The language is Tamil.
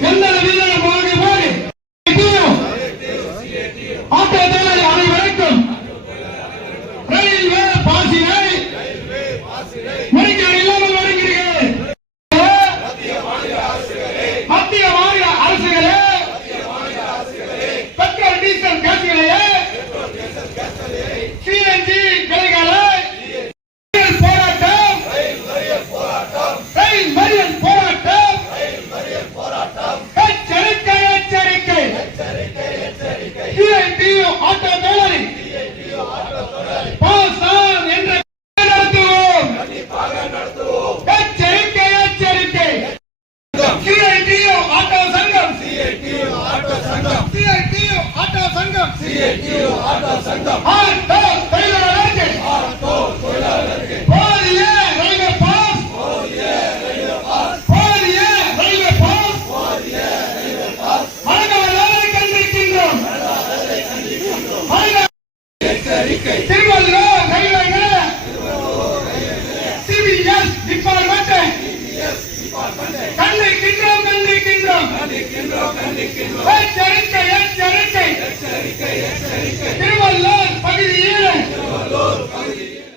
Bunlar சிஏடியு ஆட்டோ சங்கம் ஆட்டோ தொழிலாளர்கள் ஆட்டோ தொழிலாளர்கள் போதிய ரயில்வே பாஸ் போதிய ரயில்வே பாஸ் போதிய ரயில்வே பாஸ் போதிய ரயில்வே பாஸ்